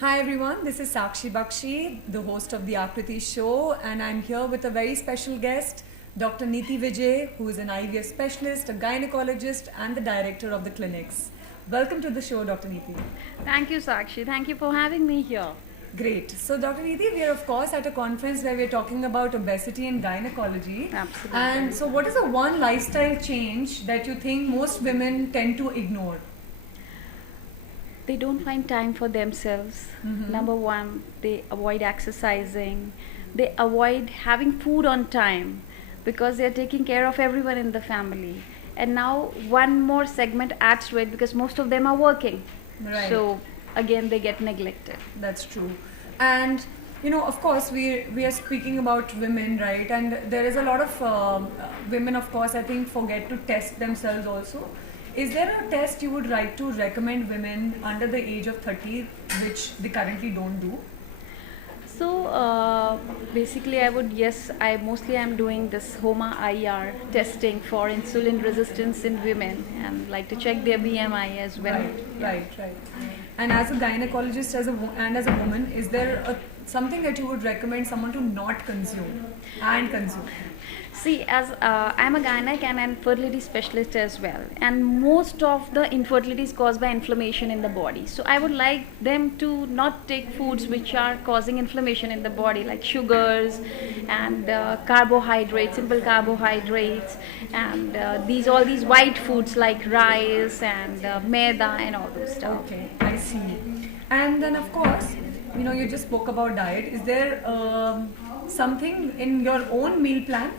Hi everyone, this is Sakshi Bakshi, the host of the Akriti Show, and I'm here with a very special guest, Dr. Neeti Vijay, who is an IVF specialist, a gynecologist, and the director of the clinics. Welcome to the show, Dr. Neeti. Thank you, Sakshi. Thank you for having me here. Great. So, Dr. Neeti, we are of course at a conference where we're talking about obesity and gynecology. Absolutely. And so, what is the one lifestyle change that you think most women tend to ignore? They don't find time for themselves. Number one, they avoid exercising. They avoid having food on time because they're taking care of everyone in the family. And now one more segment adds to it because most of them are working. Right. So again, they get neglected. That's true. And of course, we are speaking about women, right? And there is a lot of women, of course, I think forget to test themselves also. Is there a test you would like to recommend women under the age of 30 which they currently don't do? So basically, I mostly am doing this HOMA IR testing for insulin resistance in women and like to check their BMI as well. Right. And as a gynecologist, and as a woman, is there something that you would recommend someone to not consume and consume? See, as I'm a gynec and an fertility specialist as well, and most of the infertility is caused by inflammation in the body. So I would like them to not take foods which are causing inflammation in the body, like sugars and carbohydrates, simple carbohydrates, and all these white foods like rice and maida and all those stuff. Okay, I see. And then, of course, you just spoke about diet. Is there something in your own meal plan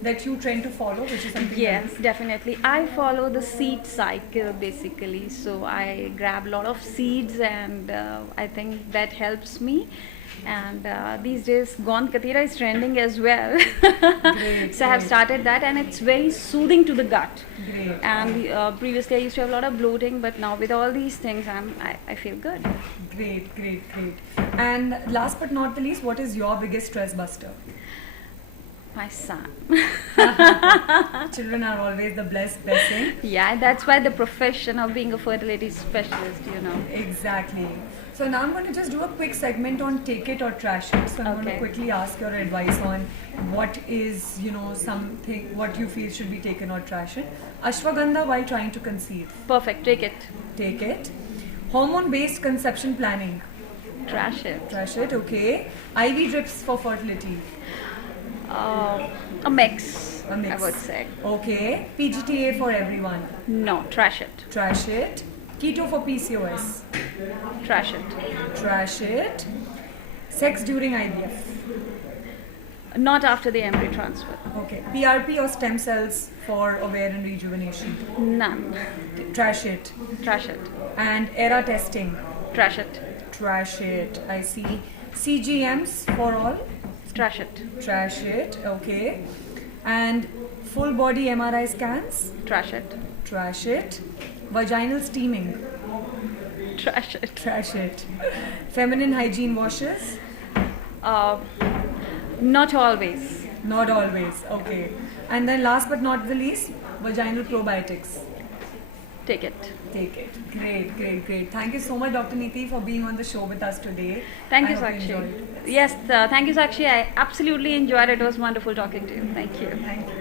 that you tend to follow, which is something? Yes, definitely. I follow the seed cycle basically. So I grab a lot of seeds, and I think that helps me. And these days, Gond Katira is trending as well. Great, So I have started that, and it's very soothing to the gut. Great. And previously, I used to have a lot of bloating, but now with all these things, I feel good. Great. And last but not the least, what is your biggest stress buster? My son. Children are always the blessing. Yeah, that's why the profession of being a fertility specialist, Exactly. So now I'm going to just do a quick segment on take it or trash it. So I'm going to Okay. quickly ask your advice on what is, something, what you feel should be taken or trash it. Ashwagandha while trying to conceive. Perfect, take it. Take it. Hormone-based conception planning. Trash it. Trash it, okay. IV drips for fertility. A mix, A mix. I would say. Okay. PGTA for everyone. No, trash it. Trash it. Keto for PCOS. Trash it. Trash it. Sex during IVF. Not after the embryo transfer. Okay. PRP or stem cells for ovarian rejuvenation. None. Trash it. Trash it. And ERA testing. Trash it. Trash it. I see. CGMs for all. Trash it. Trash it. Okay. And full body MRI scans. Trash it. Trash it. Vaginal steaming. Trash it. Trash it. Feminine hygiene washes. Not always. Not always. Okay. And then last but not the least, vaginal probiotics. Take it. Take it. Great. Thank you so much, Dr. Neeti, for being on the show with us today. Thank you, I hope Sakshi. enjoyed it. Yes, thank you, Sakshi. I absolutely enjoyed it. It was wonderful talking to you. Thank you. Thank you.